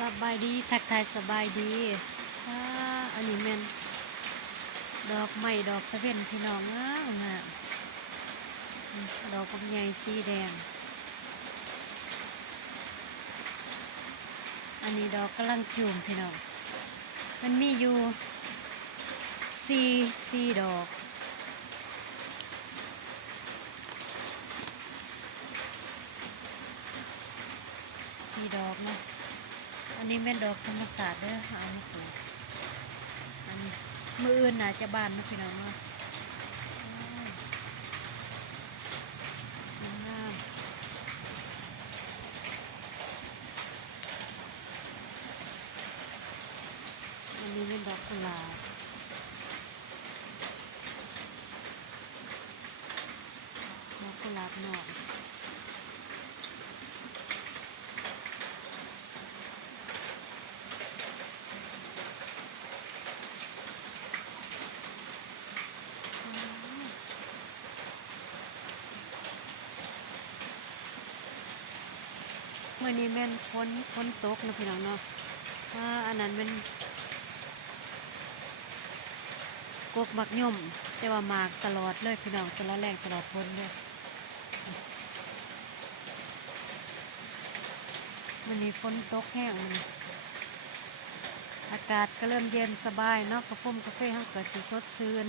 สบายดีทักทายสบายดีอันนี้แม่นดอกไม้ดอกตะเวนพี่น้องงามงามดอกบักใหญ่สีแดงอันนี้ดอกกำลังจูมพี่น้องมันมีอยู่สี่ดอกเนาะอันนี้แม่นดอกธรรมศาสตร์เด้อเอามาปลูกอันนี้มืออื่นน่าจะบานนะพี่น้องเนาะงามอันนี้เป็นดอกกุหลาบหน่อยเมื่อนี้แม่นฝนตกนะพี่น้องเนาะอันนั้นเป็นกกมักย่อมแต่ว่าหมากตลอดเลยพี่น้องตลอดแรงตลอดพ้นเลยมันนี้ฝนตกแห้งมันอากาศก็เริ่มเย็นสบายเนาะกาแฟห้องก็สิสดชื่น